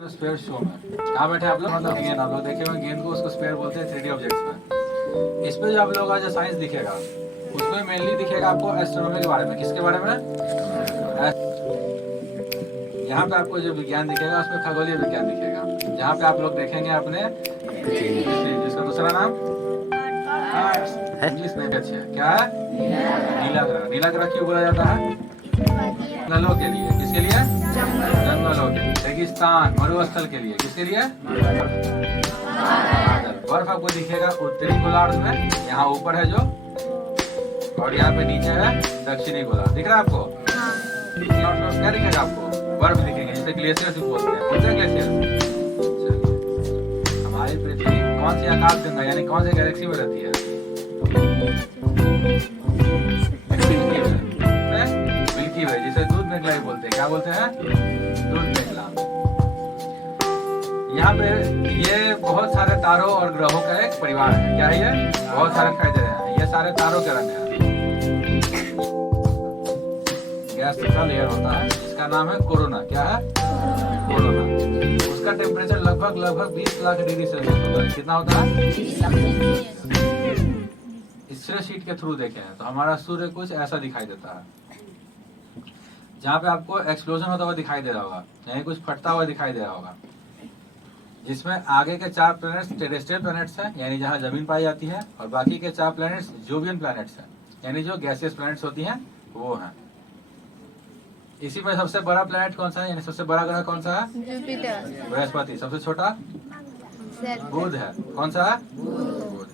Spare show में कहाँ बैठे आप लोग, मतलब गेंद आप लोग देखे हुए गेंद को, उसको स्पेयर बोलते हैं 3D ऑब्जेक्ट्स में। इस पे जो आप लोग का जो साइंस दिखेगा उसमें मेनली दिखेगा आपको एस्ट्रोनॉमी के बारे में। किसके बारे में? यहाँ पे आपको जो विज्ञान दिखेगा उसमें खगोलीय विज्ञान दिखेगा, जहाँ पे आप लोग देखेंगे अपने जिसका दूसरा नाम इंग्लिश में अच्छे है क्या है, नीला ग्रह। नीला ग्रह क्यों बोला जाता है? जंगलों के लिए। किसके लिए? जंगलों के लिए। रेगिस्तान मरुस्थल के लिए। किसके लिए? बर्फ आपको दिखेगा उत्तरी गोलार्ध में, यहाँ ऊपर है जो, और यहाँ पे नीचे है दक्षिणी गोलार्ध। दिख रहा है आपको? क्या दिखेगा आपको? बर्फ दिखेंगे, जिसे ग्लेशियर्स भी बोलते हैं। बोलते हैं ग्लेशियर्स। हमारी पृथ्वी कौन सी आकाशगंगा यानी कौन सी गैलेक्सी में रहती है? मिल्की वे, जिसे दूध मेघला भी बोलते हैं। क्या बोलते हैं? दूध मेघला। यहाँ पे ये बहुत सारे तारों और ग्रहों का एक परिवार है। क्या है ये? बहुत सारे दिखाई दे रहे हैं, ये सारे तारों के रंग है। गैस का लेयर होता है, इसका नाम है कोरोना। क्या है? कोरोना। उसका टेम्परेचर लगभग 20 लाख डिग्री सेल्सियस होता है। कितना होता है? स्प्रेड शीट के थ्रू देखें तो हमारा सूर्य कुछ ऐसा दिखाई देता है, जहाँ पे आपको एक्सप्लोजन होता हुआ दिखाई दे रहा होगा, यानी कुछ फटता हुआ दिखाई दे रहा होगा, जिसमें आगे के 4 प्लैनेट्स टेरेस्ट्रियल प्लैनेट्स हैं, यानी जहाँ जमीन पाई जाती है, और बाकी के 4 प्लैनेट्स जोवियन प्लैनेट्स हैं, यानी जो गैसियस प्लैनेट्स होती हैं वो हैं। इसी में सबसे बड़ा प्लैनेट कौन सा है, यानी सबसे बड़ा ग्रह कौन सा है? जुपिटर। बृहस्पति। सबसे छोटा बुध है। कौन सा है? बुध।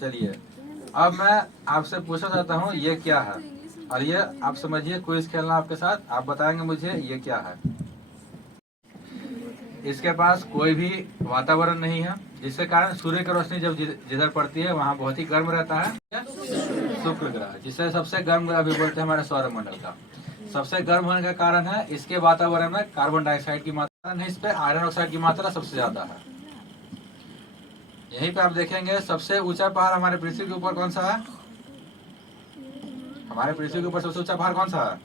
चलिए अब मैं आपसे पूछना चाहता हूँ ये क्या है, और ये आप समझिए, क्विज खेलना आपके साथ। आप बताएंगे मुझे ये क्या है। इसके पास कोई भी वातावरण नहीं है, जिसके कारण सूर्य की रोशनी जब जिधर पड़ती है वहाँ बहुत ही गर्म रहता है। शुक्र ग्रह, जिसे सबसे गर्म ग्रह भी बोलते हैं हमारे सौरमंडल का। सबसे गर्म होने का कारण है इसके वातावरण में कार्बन डाइऑक्साइड की मात्रा है, इस पे आयरन ऑक्साइड की मात्रा सबसे ज्यादा है। यहीं पे आप देखेंगे सबसे ऊंचा पहाड़ हमारे पृथ्वी के ऊपर कौन सा है? हमारे पृथ्वी के ऊपर सबसे ऊंचा पहाड़ कौन सा है?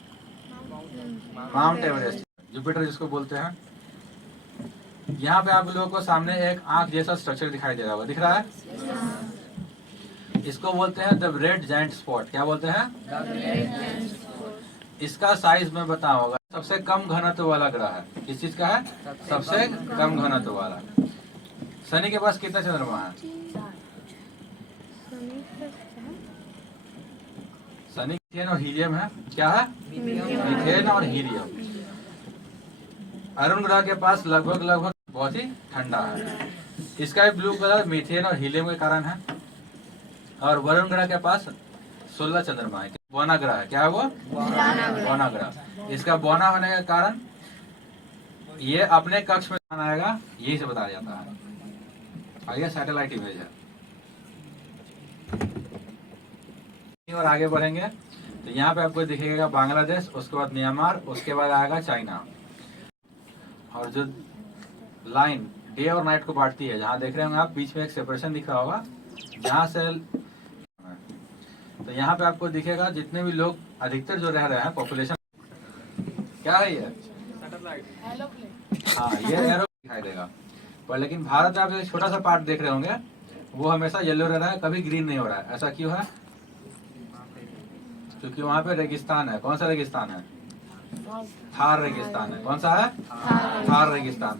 माउंट एवरेस्ट, जुपिटर जिसको बोलते हैं। यहाँ पे आप लोगों को सामने एक आंख जैसा स्ट्रक्चर दिखाई दे रहा होगा। दिख रहा है? इसको बोलते हैं द रेड जायंट स्पॉट। क्या बोलते हैं? इसका साइज में बताऊंगा। सबसे कम घनत्व वाला ग्रह है। किस चीज का है? सबसे कम घनत्व वाला। शनि के पास कितना चंद्रमा है? शनि मीथेन और हीलियम है। क्या है? मीथेन और हीलियम। अरुण ग्रह के पास लगभग बहुत ही ठंडा है। इसका ब्लू कलर मीथेन और हीलियम के कारण है। और वरुण ग्रह के पास 16 चंद्रमा है। बौना ग्रह है। क्या है वो? बौना ग्रह। इसका बौना होने के कारण ये अपने कक्ष में आएगा, यही से बताया जाता है। और ये सैटेलाइट इमेज है। और आगे बढ़ेंगे तो यहाँ पे आपको दिखेगा बांग्लादेश, उसके बाद म्यांमार, उसके बाद आएगा चाइना। और जो लाइन डे और नाइट को बांटती है, जहाँ देख रहे होंगे आप बीच में एक सेपरेशन दिख रहा होगा, जहाँ से तो यहाँ पे आपको दिखेगा जितने भी लोग अधिकतर जो रह रहे हैं पॉपुलेशन। क्या है ये? हाँ, ये एरो दिखाई देगा। पर लेकिन भारत में आप एक छोटा सा पार्ट देख रहे होंगे, वो हमेशा येलो रह रहा है, कभी ग्रीन नहीं हो रहा है। ऐसा क्यों है? क्योंकि वहाँ पे रेगिस्तान है। कौन सा रेगिस्तान है? थार रेगिस्तान है। कौन सा है? थार रेगिस्तान।